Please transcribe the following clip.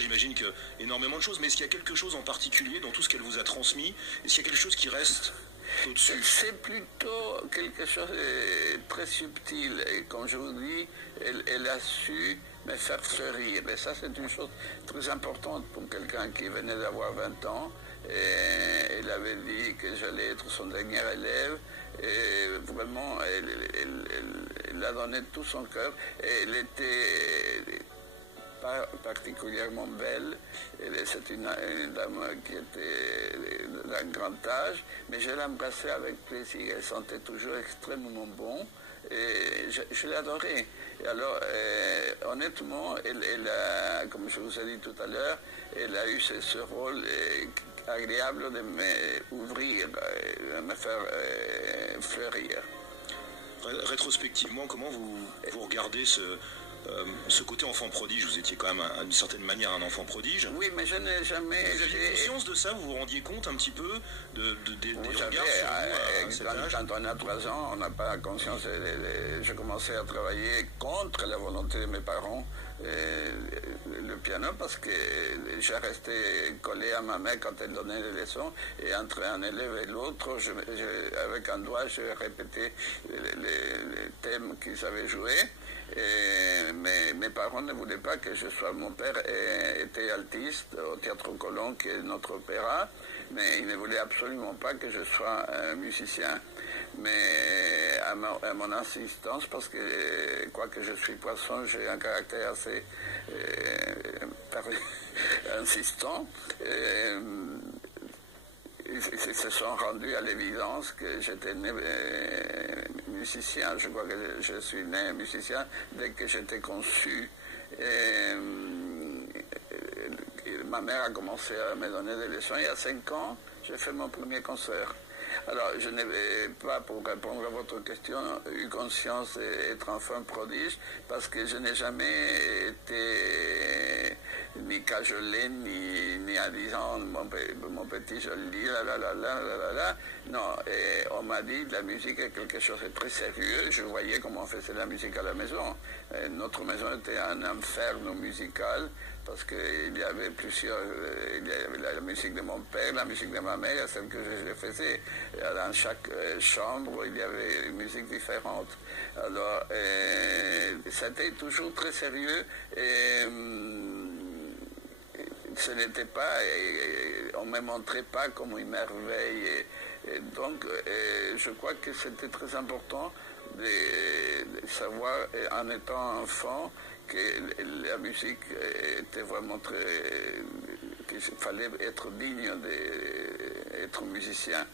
j'imagine que énormément de choses, mais est-ce qu'il y a quelque chose en particulier dans tout ce qu'elle vous a transmis? Est-ce qu'il y a quelque chose qui reste au-dessus? C'est plutôt quelque chose de très subtil. Et comme je vous dis, elle a su me faire fleurir. Et ça, c'est une chose très importante pour quelqu'un qui venait d'avoir 20 ans. Et elle avait dit que j'allais être son dernier élève. Et vraiment, elle a donné tout son cœur. Et elle était pas particulièrement belle. C'est une dame qui était d'un grand âge, mais je l'embrassais avec plaisir. Elle sentait toujours extrêmement bon et je l'adorais. Et alors, honnêtement, elle a, comme je vous ai dit tout à l'heure, elle a eu ce rôle agréable de m'ouvrir, de me faire fleurir. Rétrospectivement, comment vous regardez ce côté enfant prodige? Vous étiez quand même d'une certaine manière un enfant prodige. Oui, mais je n'ai jamais... Vous aviez conscience de ça? Vous vous rendiez compte un petit peu des regards sur vous quand on a 3 ans, on n'a pas conscience. Je commençais à travailler contre la volonté de mes parents, le piano, parce que je restais collé à ma mère quand elle donnait les leçons, et entre un élève et l'autre, avec un doigt, je répétais les thèmes qu'ils avaient joués. Mais mes parents ne voulaient pas que je sois... Mon père était altiste au Théâtre Colón, qui est notre opéra, mais il ne voulait absolument pas que je sois musicien. Mais à mon insistance, parce que quoique je suis poisson, j'ai un caractère assez insistant, ils se sont rendus à l'évidence que j'étais né musicien. Je crois que je suis né musicien dès que j'étais conçu. Ma mère a commencé à me donner des leçons. Il y a 5 ans, j'ai fait mon premier concert. Alors, je n'avais pas, pour répondre à votre question, eu conscience d'être enfant prodige, parce que je n'ai jamais été ni cajolé, ni en disant mon petit joli, la. Non, et on m'a dit que la musique est quelque chose de très sérieux. Je voyais comment on faisait la musique à la maison. Notre maison était un inferno musical, parce qu'il y avait plusieurs... Il y avait la musique de mon père, la musique de ma mère, celle que je faisais. Dans chaque chambre, il y avait une musique différente. Alors, c'était toujours très sérieux. Et ce n'était pas... on ne me montrait pas comme une merveille. Et donc, je crois que c'était très important de savoir, en étant enfant, que la musique était vraiment très... qu'il fallait être digne d'être musicien.